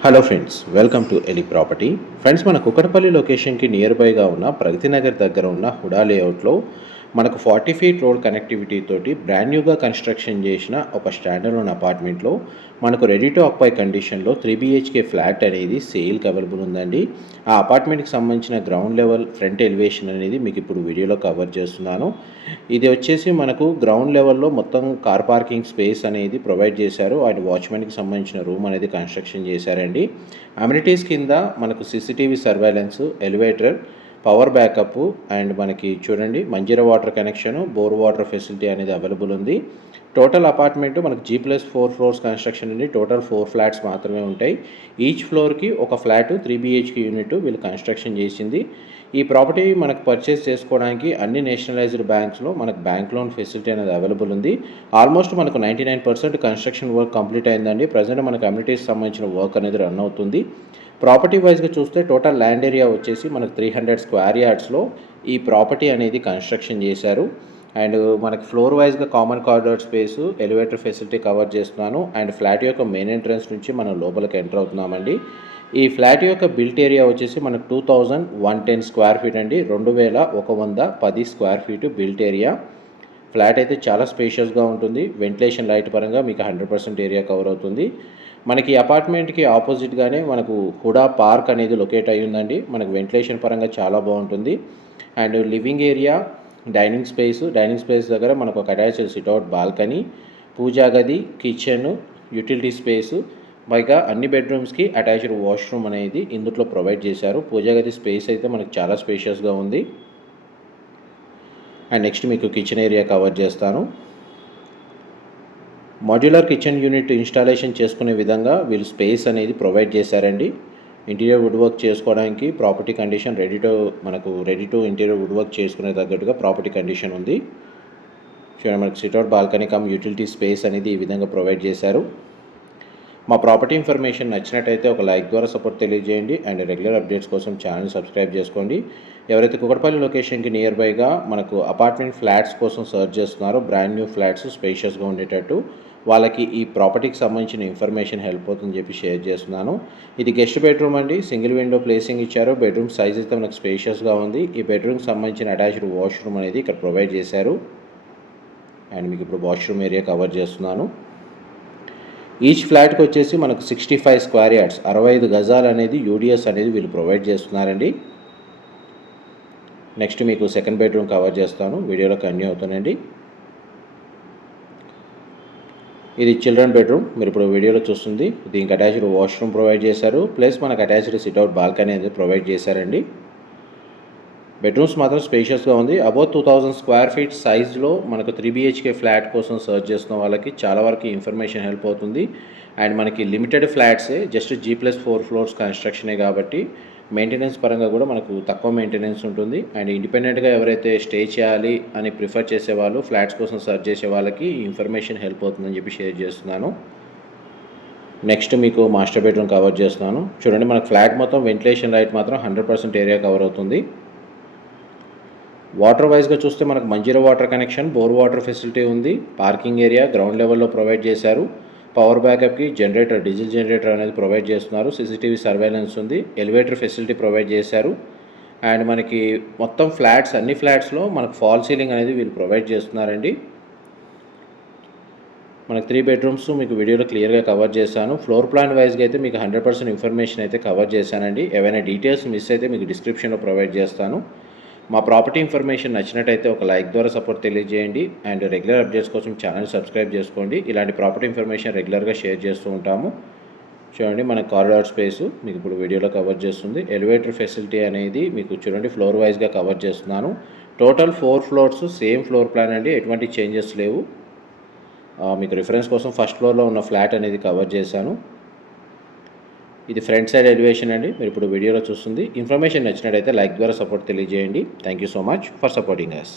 Hello friends welcome to Eli property friends మన కుకటపల్లి లొకేషన్కి near బైగా ఉన్న ప్రగతి నగర్ దగ్గర ఉన్న హుడా లేఅవుట్లో మనకు ఫార్టీ ఫీట్ రోడ్ కనెక్టివిటీ తోటి బ్రాండ్ న్యూగా కన్స్ట్రక్షన్ చేసిన ఒక స్టాండర్డ్ ఉన్న అపార్ట్మెంట్లో మనకు రెడీ టు ఆక్పై కండిషన్లో త్రీ బిహెచ్కే ఫ్లాట్ అనేది సేల్కి అవైలబుల్ ఉందండి. ఆ అపార్ట్మెంట్కి సంబంధించిన గ్రౌండ్ లెవెల్ ఫ్రంట్ ఎలివేషన్ అనేది మీకు ఇప్పుడు వీడియోలో కవర్ చేస్తున్నాను. ఇది వచ్చేసి మనకు గ్రౌండ్ లెవెల్లో మొత్తం కార్ పార్కింగ్ స్పేస్ అనేది ప్రొవైడ్ చేశారు. అండ్ వాచ్మెన్కి సంబంధించిన రూమ్ అనేది కన్స్ట్రక్షన్ చేశారండి. అమ్యూనిటీస్ కింద మనకు CCTV surveillance elevator power backup and మనకి చూడండి Manjeera water connection bore water facility అనేది అవైలబుల్ ఉంది. టోటల్ అపార్ట్మెంట్ మనకు G plus four floors construction ఉంది. టోటల్ ఫోర్ ఫ్లాట్స్ మాత్రమే ఉంటాయి. ఈచ్ ఫ్లోర్కి ఒక ఫ్లాట్ త్రీ బీహెచ్కి యూనిట్ వీళ్ళు కన్స్ట్రక్షన్ చేసింది. ఈ ప్రాపర్టీ మనకు పర్చేస్ చేసుకోవడానికి అన్ని నేషనలైజ్డ్ బ్యాంక్స్లో మనకు బ్యాంక్ లోన్ ఫెసిలిటీ అనేది అవైలబుల్ ఉంది. ఆల్మోస్ట్ మనకు ninety nine percent construction work complete అయిందండి. ప్రజెంట్ మన కమ్యూనిటీస్ సంబంధించిన వర్క్ అనేది రన్ అవుతుంది. ప్రాపర్టీ వైజ్గా చూస్తే టోటల్ ల్యాండ్ ఏరియా వచ్చేసి మనకు త్రీ హండ్రెడ్ స్క్వేర్ యార్డ్స్లో ఈ ప్రాపర్టీ అనేది కన్స్ట్రక్షన్ చేశారు. అండ్ మనకి ఫ్లోర్ వైజ్గా common corridor space elevator facility cover చేస్తున్నాను. అండ్ ఫ్లాట్ యొక్క మెయిన్ ఎంట్రన్స్ నుంచి మనం లోపలికి ఎంటర్ అవుతున్నామండి. ఈ ఫ్లాట్ యొక్క బిల్ట్ ఏరియా వచ్చేసి మనకు two thousand one ten square feet అండి. రెండు వేల ఒక వంద పది square feet built area. Flat అయితే చాలా స్పేషియస్గా ఉంటుంది. వెంటిలేషన్ లైట్ పరంగా మీకు హండ్రెడ్ పర్సెంట్ ఏరియా కవర్ అవుతుంది. మనకి అపార్ట్మెంట్కి ఆపోజిట్గానే మనకు హుడా పార్క్ అనేది లొకేట్ అయ్యిందండి మనకు వెంటిలేషన్ పరంగా చాలా బాగుంటుంది. And living area dining space. Dining space దగ్గర మనకు ఒక అటాచ్డ్ సిట్అవుట్ బాల్కనీ పూజా గది కిచెన్ యూటిలిటీ స్పేస్. పైగా అన్ని బెడ్రూమ్స్కి అటాచ్డ్ వాష్రూమ్ అనేది ఇందులో ప్రొవైడ్ చేశారు. పూజా గది స్పేస్ అయితే మనకు చాలా స్పేషియస్గా ఉంది. అండ్ నెక్స్ట్ మీకు కిచెన్ ఏరియా కవర్ చేస్తాను. మాడ్యులర్ కిచెన్ యూనిట్ ఇన్స్టాలేషన్ చేసుకునే విధంగా వీళ్ళు స్పేస్ అనేది ప్రొవైడ్ చేశారండి. ఇంటీరియర్ వుడ్ వర్క్ చేసుకోవడానికి ప్రాపర్టీ కండిషన్ రెడీ టు మనకు ready to interior wood work చేసుకునే తగ్గట్టుగా ప్రాపర్టీ కండిషన్ ఉంది. చూడండి మనకు sit out balcony cum utility space అనేది ఈ విధంగా ప్రొవైడ్ చేశారు. మా ప్రాపర్టీ ఇన్ఫర్మేషన్ నచ్చినట్టయితే ఒక లైక్ ద్వారా సపోర్ట్ తెలియజేయండి అండ్ రెగ్యులర్ అప్డేట్స్ కోసం ఛానల్ సబ్స్క్రైబ్ చేసుకోండి. ఎవరైతే కుకటపల్లి లొకేషన్కి నియర్ బైగా మనకు అపార్ట్మెంట్ ఫ్లాట్స్ కోసం సర్చ్ చేస్తున్నారో బ్రాండ్ న్యూ ఫ్లాట్స్ స్పేషియస్గా ఉండేటట్టు వాళ్ళకి ఈ ప్రాపర్టీకి సంబంధించిన ఇన్ఫర్మేషన్ హెల్ప్ అవుతుందని చెప్పి షేర్ చేస్తున్నాను. ఇది గెస్ట్ బెడ్రూమ్ అండి. సింగిల్ విండో ప్లేసింగ్ ఇచ్చారు. బెడ్రూమ్ సైజ్ అయితే మనకు స్పేషియస్గా ఉంది. ఈ బెడ్రూమ్కి సంబంధించిన అటాచ్డ్ వాష్రూమ్ అనేది ఇక్కడ ప్రొవైడ్ చేశారు. అండ్ మీకు ఇప్పుడు వాష్రూమ్ ఏరియా కవర్ చేస్తున్నాను. ఈచ్ ఫ్లాట్కి వచ్చేసి మనకు సిక్స్టీ ఫైవ్ స్క్వేర్ యార్డ్స్ అరవై ఐదు గజాలు అనేది యూడిఎస్ అనేది వీళ్ళు ప్రొవైడ్ చేస్తున్నారండి. నెక్స్ట్ మీకు సెకండ్ బెడ్రూమ్ కవర్ చేస్తాను. వీడియోలో కంటిన్యూ అవుతానండి ఇది చిల్డ్రన్ బెడ్రూమ్. మీరు ఇప్పుడు వీడియోలో చూస్తుంది. దీనికి అటాచ్డ్ వాష్రూమ్ ప్రొవైడ్ చేశారు. ప్లస్ మనకు అటాచ్డ్ సిట్అవుట్ బాల్కనీ అనేది ప్రొవైడ్ చేశారండి. బెడ్రూమ్స్ మాత్రం స్పేషియస్గా ఉంది. About two thousand square feet సైజ్లో మనకు త్రీ బిహెచ్కే ఫ్లాట్ కోసం సర్చ్ చేస్తున్న వాళ్ళకి చాలా వరకు ఇన్ఫర్మేషన్ హెల్ప్ అవుతుంది. అండ్ మనకి limited ఫ్లాట్సే just G plus four floors కన్స్ట్రక్షనే కాబట్టి మెయింటెనెన్స్ పరంగా కూడా మనకు తక్కువ మెయింటెనెన్స్ ఉంటుంది. అండ్ ఇండిపెండెంట్గా ఎవరైతే స్టే చేయాలి అని ప్రిఫర్ చేసే వాళ్ళు ఫ్లాట్స్ కోసం సర్చ్ చేసే వాళ్ళకి ఇన్ఫర్మేషన్ హెల్ప్ అవుతుందని చెప్పి షేర్ చేస్తున్నాను. నెక్స్ట్ మీకు మాస్టర్ బెడ్రూమ్ కవర్ చేస్తున్నాను. చూడండి మనకు ఫ్లాట్ మొత్తం వెంటిలేషన్ లైట్ మాత్రం హండ్రెడ్ పర్సెంట్ ఏరియా కవర్ అవుతుంది. వాటర్ వైజ్గా చూస్తే మనకు Manjeera water connection bore water facility ఉంది. పార్కింగ్ ఏరియా గ్రౌండ్ లెవెల్లో ప్రొవైడ్ చేశారు. పవర్ బ్యాకప్కి జనరేటర్ డీజిల్ జనరేటర్ అనేది ప్రొవైడ్ చేస్తున్నారు. సీసీటీవీ సర్వేలెన్స్ ఉంది. ఎలివేటర్ ఫెసిలిటీ ప్రొవైడ్ చేశారు. అండ్ మనకి మొత్తం ఫ్లాట్స్ అన్ని ఫ్లాట్స్లో మనకు ఫాల్ సీలింగ్ అనేది వీళ్ళు ప్రొవైడ్ చేస్తున్నారండి. మనకు త్రీ బెడ్రూమ్స్ మీకు వీడియోలో క్లియర్గా కవర్ చేశాను. ఫ్లోర్ ప్లాన్ వైజ్గా అయితే మీకు హండ్రెడ్ పర్సెంట్ ఇన్ఫర్మేషన్ అయితే కవర్ చేశానండి. ఏవైనా డీటెయిల్స్ మిస్ అయితే మీకు డిస్క్రిప్షన్లో ప్రొవైడ్ చేస్తాను. మా ప్రాపర్టీ ఇన్ఫర్మేషన్ నచ్చినట్టయితే ఒక లైక్ ద్వారా సపోర్ట్ తెలియజేయండి. అండ్ రెగ్యులర్ అప్డేట్స్ కోసం ఛానల్ సబ్స్క్రైబ్ చేసుకోండి. ఇలాంటి ప్రాపర్టీ ఇన్ఫర్మేషన్ రెగ్యులర్గా షేర్ చేస్తూ ఉంటాము. చూడండి మన కారిడార్ స్పేస్ మీకు ఇప్పుడు వీడియోలో కవర్ చేస్తుంది. ఎలివేటర్ ఫెసిలిటీ అనేది మీకు చూడండి ఫ్లోర్ వైజ్గా కవర్ చేస్తున్నాను. Total four floors same floor plan అండి. ఎటువంటి చేంజెస్ లేవు. మీకు రిఫరెన్స్ కోసం ఫస్ట్ ఫ్లోర్లో ఉన్న ఫ్లాట్ అనేది కవర్ చేశాను. ఇది ఫ్రంట్ సైడ్ ఎలివేషన్ అండి. మీరు ఇప్పుడు వీడియోలో చూస్తుంది. ఇన్ఫర్మేషన్ నచ్చినట్టయితే లైక్ ద్వారా సపోర్ట్ తెలియజేయండి. Thank you so much for supporting us